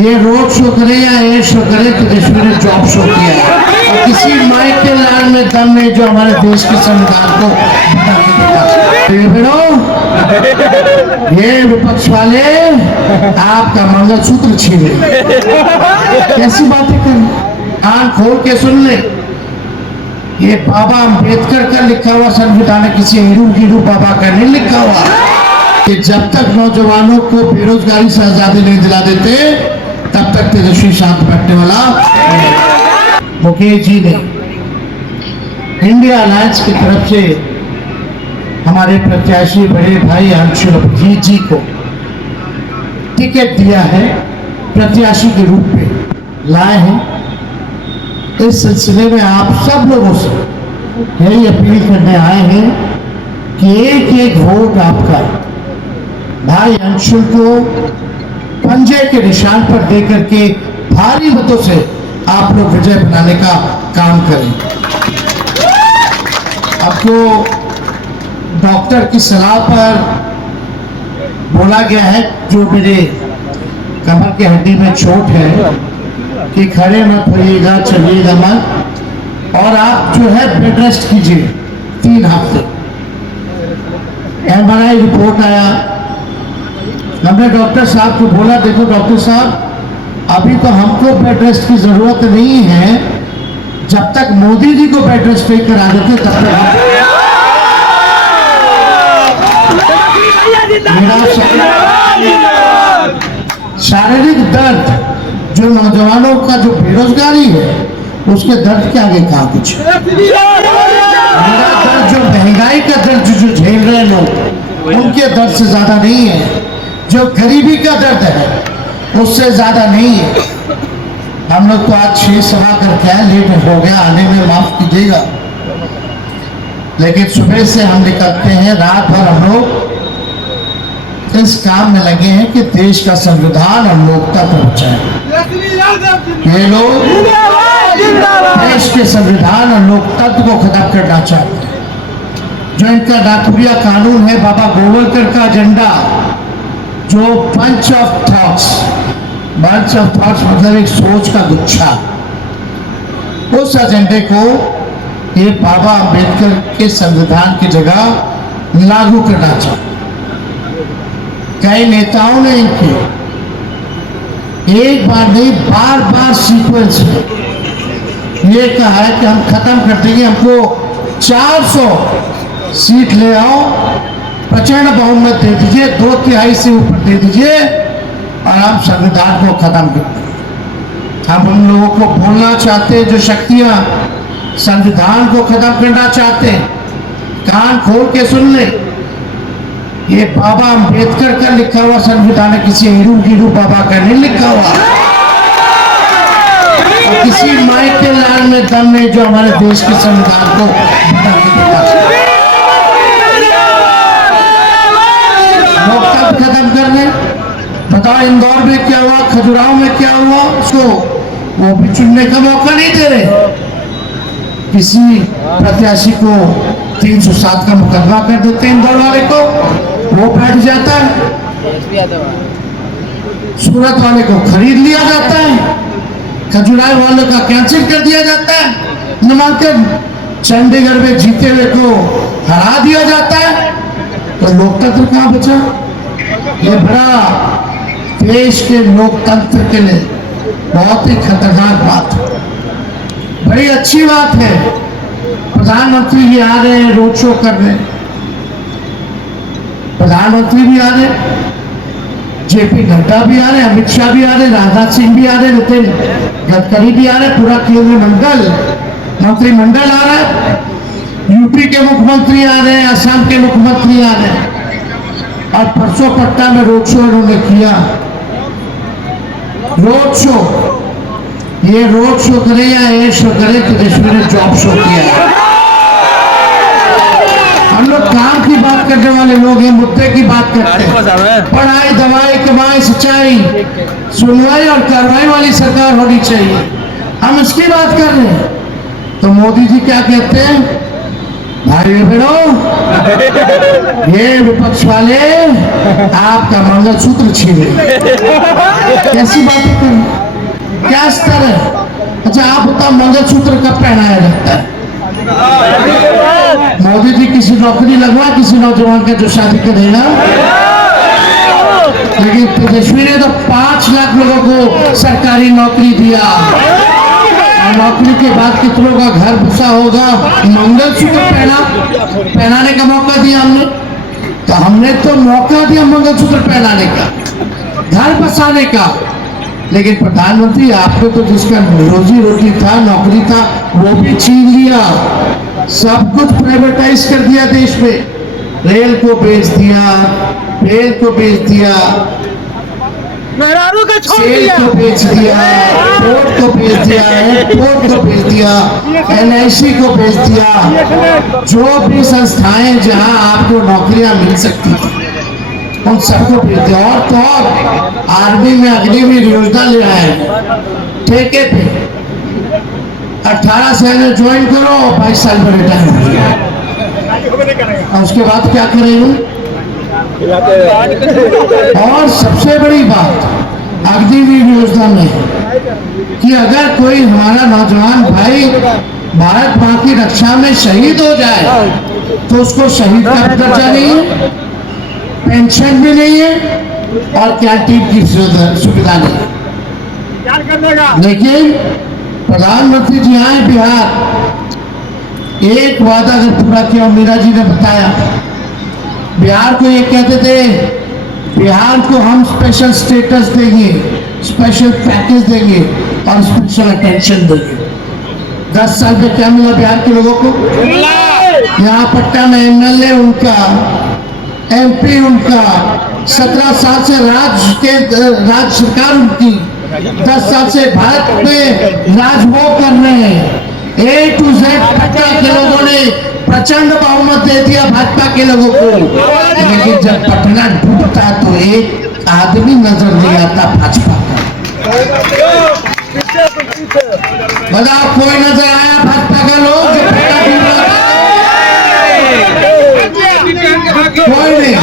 ये road show करे या एयर शो करे तो देश में जॉब शो किया है और किसी माइक के लाल में दम नहीं जो हमारे देश के संविधान को ये विपक्ष वाले आपका मंगलसूत्र छीने कैसी बातें करें, कान खोल के सुन ले। ये बाबा अंबेडकर का लिखा हुआ संविधान है, किसी हीरू गिरू बाबा का नहीं लिखा हुआ कि जब तक नौजवानों को बेरोजगारी से आजादी नहीं दिला देते तब तक तेजस्वी शांत बैठने वाला। मुकेश जी ने इंडिया अलायंस की तरफ से हमारे प्रत्याशी बड़े भाई अंशुल अभिजीत जी को टिकट दिया है, प्रत्याशी के रूप में लाए हैं। इस सिलसिले में आप सब लोगों से यही अपील करने आए हैं कि एक एक वोट आपका भाई अंशुल को पंजे के निशान पर देकर के भारी मतों से आप लोग विजय बनाने का काम करें। आपको डॉक्टर की सलाह पर बोला गया है, जो मेरे कमर की हड्डी में चोट है कि खड़े मत होइएगा, चलिएगा मत, और आप जो है बेड रेस्ट कीजिए 3 हफ्ते। MRI रिपोर्ट आया, हमने डॉक्टर साहब को बोला देखो डॉक्टर साहब अभी तो हमको बेड रेस्ट की जरूरत नहीं है, जब तक मोदी जी को बेड रेस्ट नहीं करा देते तब तक शारीरिक दर्द जो नौजवानों का जो बेरोजगारी है उसके दर्द के आगे कहा कुछ। मेरा दर्द जो महंगाई का दर्द जो झेल रहे लोग उनके दर्द से ज्यादा नहीं है, जो गरीबी का दर्द है उससे ज्यादा नहीं है। हम लोग तो आज 6 सवा करके आए, लेट हो गया आने में, माफ कीजिएगा, लेकिन सुबह से हम निकलते हैं, रात भर हम लोग इस काम में लगे हैं कि देश का संविधान और लोकतंत्र बचाए। ये लोग देश के संविधान और लोकतंत्र को खत्म करना चाहते हैं। जो इनका डाकुरिया कानून है, बाबा गोवलकर का एजेंडा, जो बंच ऑफ थॉट्स मतलब एक सोच का गुच्छा, उस एजेंडे को ये बाबा अंबेडकर के संविधान की जगह लागू करना चाहते। कई नेताओं ने इनकी एक बार नहीं बार बार सीक्वेंस में ये कहा है कि हम खत्म कर देंगे, हमको 400 सीट ले आओ, प्रचंड बहुमत दे दीजिए, 2/3 से ऊपर दे दीजिए और हम संविधान को खत्म कर देंगे। हम उन लोगों को बोलना चाहते हैं जो शक्तियां संविधान को खत्म करना चाहते हैं, कान खोल के सुन ले। ये बाबा अंबेडकर का लिखा हुआ संविधान है, किसी हीरू गिरू बाबा का नहीं लिखा हुआ और किसी माइक के लाल में दम नहीं जो हमारे देश के संविधान को लोकतंत्र खत्म करने। बताओ इंदौर में क्या हुआ, खजुराहो में क्या हुआ, उसको वो भी चुनने का मौका नहीं दे रहे। किसी प्रत्याशी को 307 का मुकदमा कर देते हैं, इंदौर वाले को वो बैठ जाता है, सूरत वाले को खरीद लिया जाता है, खजुराहो वाले का कैंसिल कर दिया जाता है, नामांकन चंडीगढ़ में जीते हुए को हरा दिया जाता है, तो लोकतंत्र कहाँ बचा। ये बड़ा देश के लोकतंत्र के लिए बहुत ही खतरनाक बात है। बड़ी अच्छी बात है, प्रधानमंत्री भी आ रहे हैं, रोड शो कर रहे हैं, प्रधानमंत्री भी आ रहे, JP नड्डा भी आ रहे, अमित शाह भी आ रहे, राजनाथ सिंह भी आ रहे, नितिन गडकरी भी आ रहे, पूरा केंद्रीय मंत्रिमंडल आ रहा है, यूपी के मुख्यमंत्री आ रहे हैं, असम के मुख्यमंत्री आ रहे हैं। और परसों पटना में रोड शो इन्होंने किया, रोड शो, ये रोड शो करे या एयर शो करे तो देश में जॉब शो किया है। हम लोग काम की बात करने वाले लोग हैं, मुद्दे की बात करते हैं। पढ़ाई, दवाई, कमाई, सच्चाई, सुनवाई और कार्रवाई वाली सरकार होनी चाहिए, हम इसकी बात कर रहे हैं। तो मोदी जी क्या कहते हैं, भाइयों बहनों, ये विपक्ष वाले आपका मंगलसूत्र छीने, कैसी बातें करें, क्या स्तर है? अच्छा आप बताओ, मंगलसूत्र कब पहनाया जाता है? मोदी जी किसी नौकरी लगवा किसी नौजवान का जो शादी करेगा, लेकिन तेजस्वी ने तो 5 लाख लोगों को सरकारी नौकरी दिया, और नौकरी के बाद कितनों का घर बसा होगा। मंगलसूत्र पहनाने का मौका दिया हमने, तो हमने तो मौका दिया मंगलसूत्र पहनाने का, घर बसाने का, लेकिन प्रधानमंत्री आपने तो जिसका रोजी रोटी था, नौकरी था, वो भी छीन लिया। सब कुछ प्राइवेटाइज कर दिया देश में, रेल को बेच दिया, रेल को बेच दिया, सेल को बेच दिया, पोर्ट को बेच दिया, एयरपोर्ट को बेच दिया, LIC को बेच दिया। जो भी संस्थाएं जहां आपको नौकरियां मिल सकती थी उन सबको बेच दिया। और तो और आर्मी में अग्निवीर योजना ले आए ठेके पे, 18 साल में ज्वाइन करो, 22 साल में रिटायर हो गया, और उसके बाद क्या करेंगे? और सबसे बड़ी बात अग्निवीर योजना में कि अगर कोई हमारा नौजवान भाई भारत मां की रक्षा में शहीद हो जाए तो उसको शहीद का दर्जा नहीं है, पेंशन भी नहीं है, और कैंटीन की सुविधा नहीं है। लेकिन प्रधानमंत्री जी आए बिहार, एक वादा अगर पूरा किया, मीरा जी ने बताया, बिहार को ये कहते थे बिहार को हम स्पेशल स्टेटस देंगे, स्पेशल पैकेज देंगे और स्पेशल अटेंशन देंगे। 10 साल में क्या मिला बिहार के लोगों को? यहाँ पट्टा में MLA उनका, MP उनका, 17 साल से राज्य सरकार उनकी, 10 साल से भारत में राज वो कर रहे हैं। A to Z पट्टा के लोगों ने प्रचंड बहुमत दे दिया भाजपा के लोगों को, लेकिन जब पटना डूबता तो एक आदमी नजर नहीं आता भाजपा का। बताओ कोई नजर आया भाजपा का लोग जब पट्टा डूब रहा था? कोई नहीं।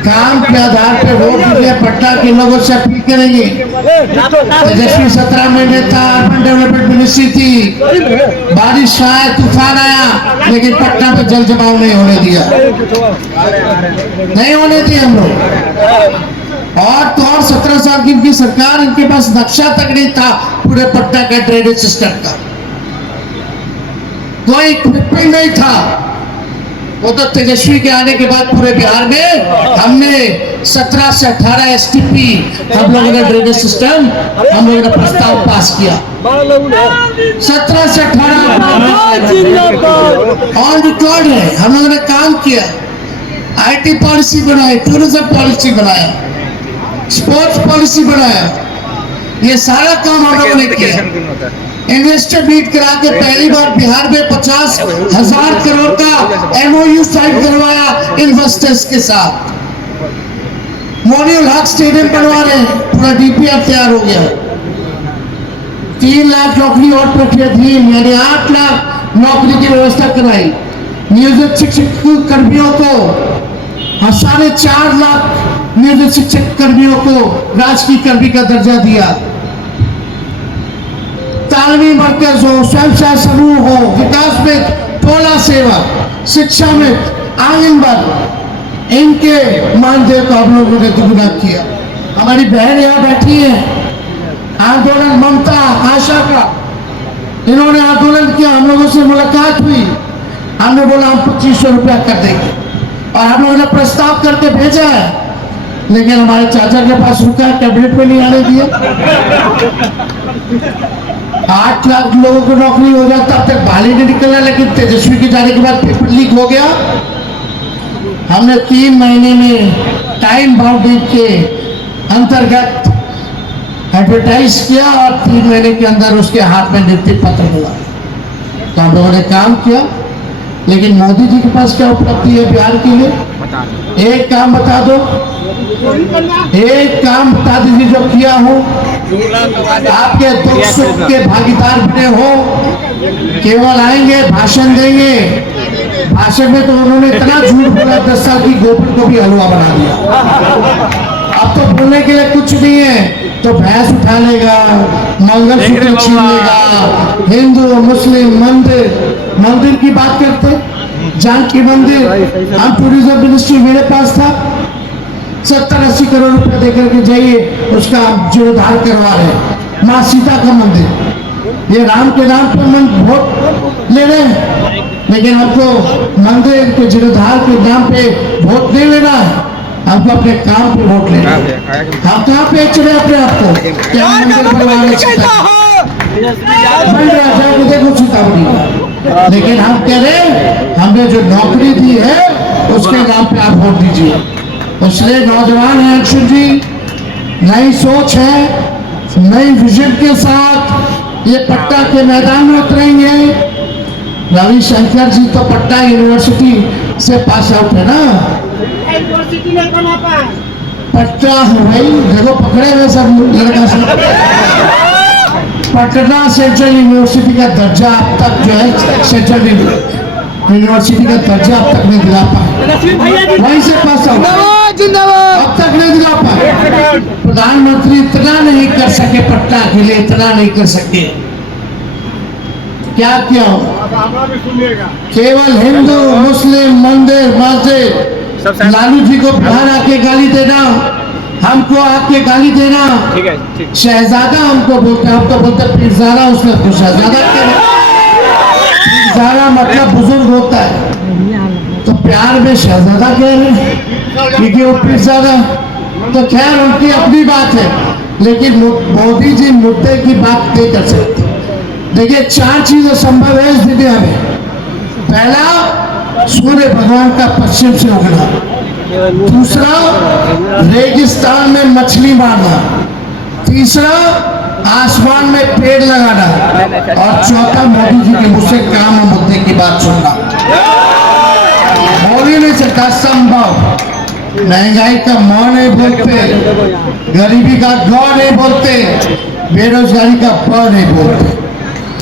काम के आधार पर वोट दिए, पटना के लोगों से अपील करेंगे। तेजस्वी 17 महीने था, अर्बन डेवलपमेंट मिनिस्ट्री थी, बारिश आया, तूफान आया, लेकिन पटना पे जल जमाव नहीं होने दिया, नहीं होने दिया हम लोग। और तो और 17 साल की इनकी सरकार, इनके पास नक्शा तक नहीं था पूरे पटना का ड्रेनेज सिस्टम का, कोई इक्विपमेंट नहीं था। वो तो तेजस्वी के आने के बाद पूरे बिहार में हमने 17 से 18 STP हम लोगों ने ड्रेनेज सिस्टम, हम लोगों ने प्रस्ताव पास किया। 17 से 18 ऑन रिकॉर्ड है, हम लोगों ने काम किया। IT पॉलिसी बनाई, टूरिज्म पॉलिसी बनाया, स्पोर्ट्स पॉलिसी बनाया, ये सारा काम हम लोगों ने किया। इन्वेस्टर मीट करा के पहली बार बिहार में 50,000 करोड़ का MOU साइन करवाया इन्वेस्टर्स के साथ। मोनियल हक स्टेडियम बनवा रहे हैं, पूरा DPR तैयार हो गया। 3 लाख नौकरी और प्रक्रिया थी, यानी 8 लाख नौकरी की व्यवस्था कराई। नियोजित शिक्षक कर्मियों को और 4.5 लाख नियोजित शिक्षक कर्मियों को राजकीय कर्मी का दर्जा दिया। तालमी मरकज हो, स्वयं सहायता समूह हो, विकास में टोला सेवा, शिक्षा में आंगनबाड़ी, इनके मानदेय को हम लोगों ने दुगुना किया। हमारी बहन यहाँ बैठी है, आंदोलन ममता आशा का, इन्होंने आंदोलन किया, हम लोगों से मुलाकात हुई, हमने बोला हम 2500 रुपया कर देंगे, और हम लोगों ने प्रस्ताव करके भेजा है, लेकिन हमारे चाचा के पास रुका, कैबिनेट में नहीं आने दिया। 8 लाख लोगों को नौकरी हो जाता, अब तक बाहर नहीं निकला, लेकिन तेजस्वी के जाने के बाद पेपर लीक हो गया। हमने 3 महीने में टाइम बाउंड्री के अंतर्गत एडवर्टाइज किया और 3 महीने के अंदर उसके हाथ में नियुक्ति पत्र मिला। तो हम लोगों ने काम किया, लेकिन मोदी जी के पास क्या उपलब्धि है बिहार के लिए? एक काम बता दो, एक काम बता दीजिए जो किया हो, आपके दुख सुख के भागीदार बने हो। केवल आएंगे भाषण देंगे, भाषण में तो उन्होंने इतना झूठ बोला 10 साल की गोबर को भी हलवा बना दिया। अब तो बोलने के लिए कुछ नहीं है, तो भैंस उठा लेगा, मंगलसूत्र छीन लेगा, हिंदू मुस्लिम मंदिर की बात करते, जानकी मंदिर, हम टूरिज्म मिनिस्ट्री मेरे पास था, 70-80 करोड़ रुपए देकर के जाइए उसका जीर्णोद्धार करवा रहे। माँ सीता का मंदिर, ये राम के नाम पर वोट ले रहे हैं, लेकिन हमको मंदिर के जीर्णोद्धार के नाम पे वोट नहीं लेना है, हमको अपने काम पे वोट लेना है। हम कहाँ पे चले अपने आप को, क्या मंदिर बनवाने देखो सीतामढ़ी का, लेकिन हम कह रहे हमने जो नौकरी दी है उसके नाम पे आप वोट दीजिए। इसलिए नौजवान हैं अक्षुत जी, नई सोच है, नई विजन के साथ ये पट्टा के मैदान में उतरेंगे। रविशंकर जी तो पट्टा यूनिवर्सिटी से पास आउट है ना, यूनिवर्सिटी नहीं बना पाए, पट्टा है भाई, देखो पकड़े हुए सब लड़का सब। पटना सेंट्रल यूनिवर्सिटी का दर्जा अब तक जो है सेंट्रल यूनिवर्सिटी का दर्जा अब तक नहीं दिला पाए, वहीं से पास आउट अब तक नहीं दिला पाए। प्रधानमंत्री इतना नहीं कर सके पट्टा के लिए, इतना नहीं कर सके, क्या किया हो? केवल हिंदू मुस्लिम मंदिर मस्जिद, लालू जी को बिहार आके गाली देना, हमको आके गाली देना, ठीक है। शहजादा हमको बोलते, हम तो बोलते पीरजादा, उसने तो शहजादा के पीरजादा मतलब बुजुर्ग होता है, तो प्यार में शहजादा कह रहे हैं क्योंकि वो पीरजादा। तो खैर उनकी अपनी बात है, लेकिन मोदी जी मुद्दे की बात नहीं कर सकते। देखिए 4 चीजें संभव है इस दुनिया में। पहला, सूर्य भगवान का पश्चिम से उगना, दूसरा रेगिस्तान में मछली मारना, तीसरा आसमान में पेड़ लगाना, और चौथा मोदी जी के मुझसे काम और मुद्दे की बात सुनना। बोल ही नहीं सकता, संभव। महंगाई का मौ नहीं बोलते, गरीबी का गौ नहीं बोलते, बेरोजगारी का ब नहीं बोलते।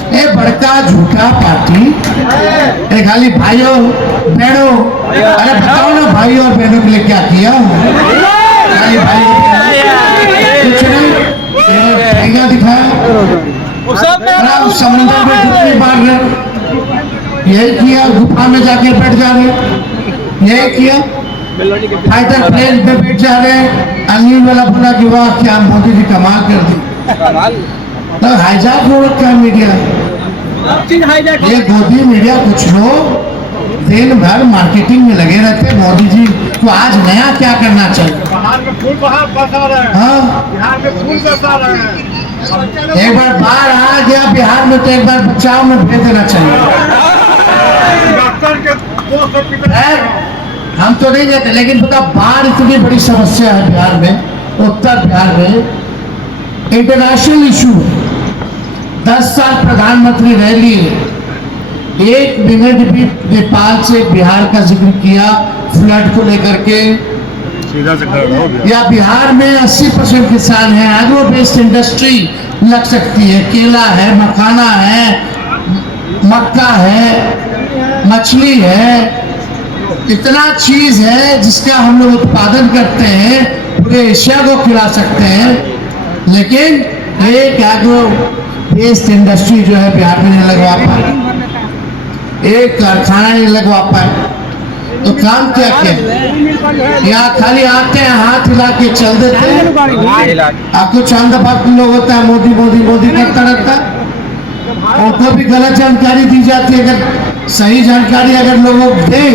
ये बड़का झूठा पार्टी, खाली भाइयों बहनों, अरे बताओ ना भाई और बहनों के लिए क्या किया? खाली भाइयों कुछ नहीं, ठेंगा दिखाया, समुद्र में डुबकी मार रहे, यही किया, गुफा में जाके बैठ जा रहे, यही किया, फाइटर प्लेन पे बैठ जा रहे। अनिल वाला बोला कि वाह क्या मोदी जी कमाल कर दी, तो हाईजैक हो रखा है मीडिया। ये मोदी मीडिया कुछ लोग दिन भर मार्केटिंग में लगे रहते। मोदी जी को आज नया क्या करना चाहिए? बिहार में फूल बहार बरसा रहे हैं, हाँ, बिहार में फूल बरसा रहे हैं। एक बार बाढ़ आ गया बिहार में तो एक बार बचाव में भेज देना चाहिए। डॉक्टर के 200 टिकट हम तो नहीं देते, लेकिन पता बाढ़ इतनी बड़ी समस्या है बिहार में, उत्तर बिहार में, इंटरनेशनल इशू। 10 साल प्रधानमंत्री रह लिए, 1 मिनट भी नेपाल से बिहार का जिक्र किया फ्लड को लेकर के? या बिहार में 80% किसान है, एग्रो बेस्ड इंडस्ट्री लग सकती है, केला है, मखाना है, मक्का है, मछली है, इतना चीज है जिसका हम लोग उत्पादन करते हैं, पूरे एशिया को खिला सकते हैं, लेकिन एक एग्रो बेस्ड इंडस्ट्री जो है बिहार में नहीं लगवा पाए, एक कारखाना नहीं लगवा पाए। तो काम क्या किया? यहाँ खाली आते हैं, हाथ हिला के चल देते हैं। आपको चांद बात लोग होता है मोदी मोदी मोदी करता रहता है, उनको भी गलत जानकारी दी जाती है। अगर सही जानकारी अगर लोगों को दे,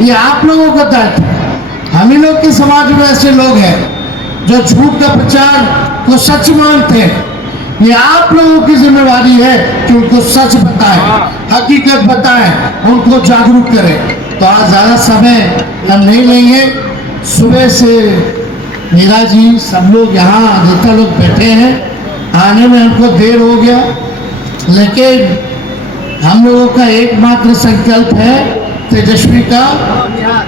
ये आप लोगों का दायित्व है। हम ही लोग के समाज में ऐसे लोग हैं जो झूठ का प्रचार को सच मानते हैं। ये आप लोगों की जिम्मेवारी है कि उनको सच बताएं, हकीकत बताएं, उनको जागरूक करें। तो आज ज्यादा समय हम नहीं लेंगे। सुबह से मीरा जी सब लोग यहाँ नेता लोग बैठे हैं, आने में हमको देर हो गया, लेकिन हम लोगों का एकमात्र संकल्प है तेजस्वी का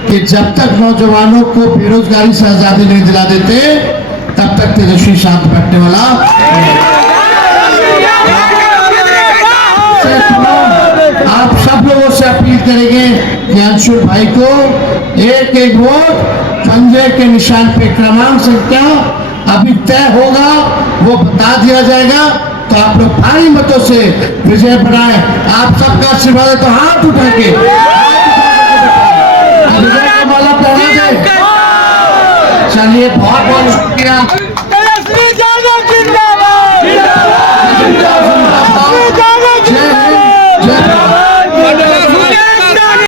कि जब तक नौजवानों को बेरोजगारी से आजादी नहीं दिला देते तब तक तेजस्वी शांत बैठने वाला आप सब लोगों से अपील करेंगे कि अंशुल भाई को एक एक वोट पंजे के निशान पे क्रमांक संख्या अभी तय होगा, वो बता दिया जाएगा। तो आप लोग भारी मतों से विजय बनाए। आप सबका आशीर्वाद है तो हाथ उठा के विजय का माला पहना दे। चलिए बहुत बहुत शुक्रिया।